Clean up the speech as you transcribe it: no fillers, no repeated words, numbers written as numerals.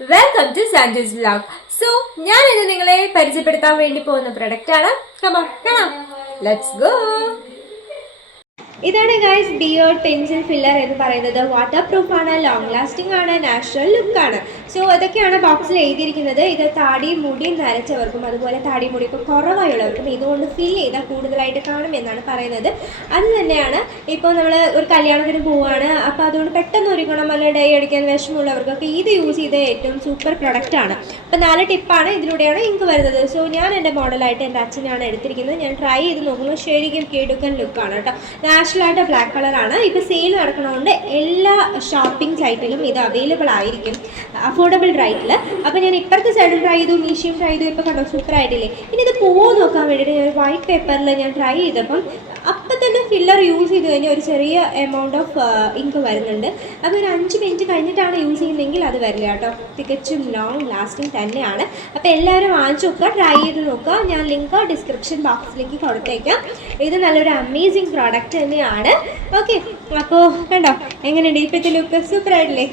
Welcome to sandwich vlog. So ഞാൻ ഇന്ന് നിങ്ങളെ പരിചയപ്പെടുത്താൻ വേണ്ടി പോകുന്ന പ്രൊഡക്റ്റ് ആണ്. കാണാം, ലെറ്റ്സ് ഗോ. ഇതാണ് ഗൈസ് ബിയേർഡ് പെൻസിൽ ഫില്ലർ എന്ന് പറയുന്നത്. വാട്ടർ പ്രൂഫ് ആണ്, ലോങ് ലാസ്റ്റിംഗ് ആണ്, നാച്ചുറൽ ലുക്ക് ആണ്. സോ അതൊക്കെയാണ് ബോക്സിൽ എഴുതിയിരിക്കുന്നത്. ഇത് താടിയും മുടിയും നരച്ചവർക്കും അതുപോലെ താടി മുടിയൊക്കെ കുറവായുള്ളവർക്കും ഇതുകൊണ്ട് ഫിൽ ചെയ്താൽ കൂടുതലായിട്ട് കാണുമെന്നാണ് പറയുന്നത്. അത് തന്നെയാണ് ഇപ്പോൾ നമ്മൾ ഒരു കല്യാണത്തിന് പോവുകയാണ്, അപ്പോൾ അതുകൊണ്ട് പെട്ടെന്ന് ഒരുങ്ങണം, അല്ല ഡൈ അടിക്കാൻ വിഷമമുള്ളവർക്കൊക്കെ ഇത് യൂസ് ചെയ്ത ഏറ്റവും സൂപ്പർ പ്രൊഡക്റ്റ് ആണ്. അപ്പോൾ 4 ടിപ്പാണ് ഇതിലൂടെയാണ് ഇങ്ക് വരുന്നത്. സോ ഞാൻ എൻ്റെ മോഡലായിട്ട് എൻ്റെ അച്ഛനാണ് എടുത്തിരിക്കുന്നത്. ഞാൻ ട്രൈ ചെയ്ത് നോക്കുമ്പോൾ ശരിക്കും കിടുക്കൻ ലുക്കാണ് കേട്ടോ. നാച്ചുറലായിട്ട് ബ്ലാക്ക് കളറാണ്. ഇപ്പോൾ സെയിൽ നടക്കണതുകൊണ്ട് എല്ലാ ഷോപ്പിംഗ് സൈറ്റിലും ഇത് അവൈലബിൾ ആയിരിക്കും അഫോർഡബിൾ റേറ്റിൽ. അപ്പോൾ ഞാൻ ഇപ്പുറത്തെ സൈഡിൽ ട്രൈ ചെയ്തു, മീഷോയും ട്രൈ ചെയ്തു. ഇപ്പോൾ കണ്ടോ സൂപ്പർ ആയിട്ടില്ലേ. ഇനി ഇത് പോവോ നോക്കാൻ വേണ്ടിയിട്ട് ഞാൻ വൈറ്റ് പേപ്പറിൽ ഞാൻ ട്രൈ ചെയ്തപ്പം അപ്പം തന്നെ ഫില്ലർ യൂസ് ചെയ്ത് കഴിഞ്ഞാൽ ഒരു ചെറിയ എമൗണ്ട് ഓഫ് ഇങ്ക് വരുന്നുണ്ട്. അപ്പോൾ ഒരു 5 മിനിറ്റ് കഴിഞ്ഞിട്ടാണ് യൂസ് ചെയ്യുന്നതെങ്കിൽ അത് വരില്ല കേട്ടോ. തികച്ചും ലോങ് ലാസ്റ്റിംഗ് തന്നെയാണ്. അപ്പോൾ എല്ലാവരും വാങ്ങിച്ച് നോക്കുക, ട്രൈ ചെയ്ത് നോക്കുക. ഞാൻ ലിങ്ക് ഡിസ്ക്രിപ്ഷൻ ബോക്സിലേക്ക് കൊടുത്തേക്കാം. ഇത് നല്ലൊരു അമേസിങ് പ്രോഡക്റ്റ് തന്നെയാണ്. ഓക്കെ, അപ്പോൾ കണ്ടോ എങ്ങനെയുണ്ട് ഇപ്പോഴത്തെ ലുക്ക്? സൂപ്പർ ആയിട്ടില്ലേ?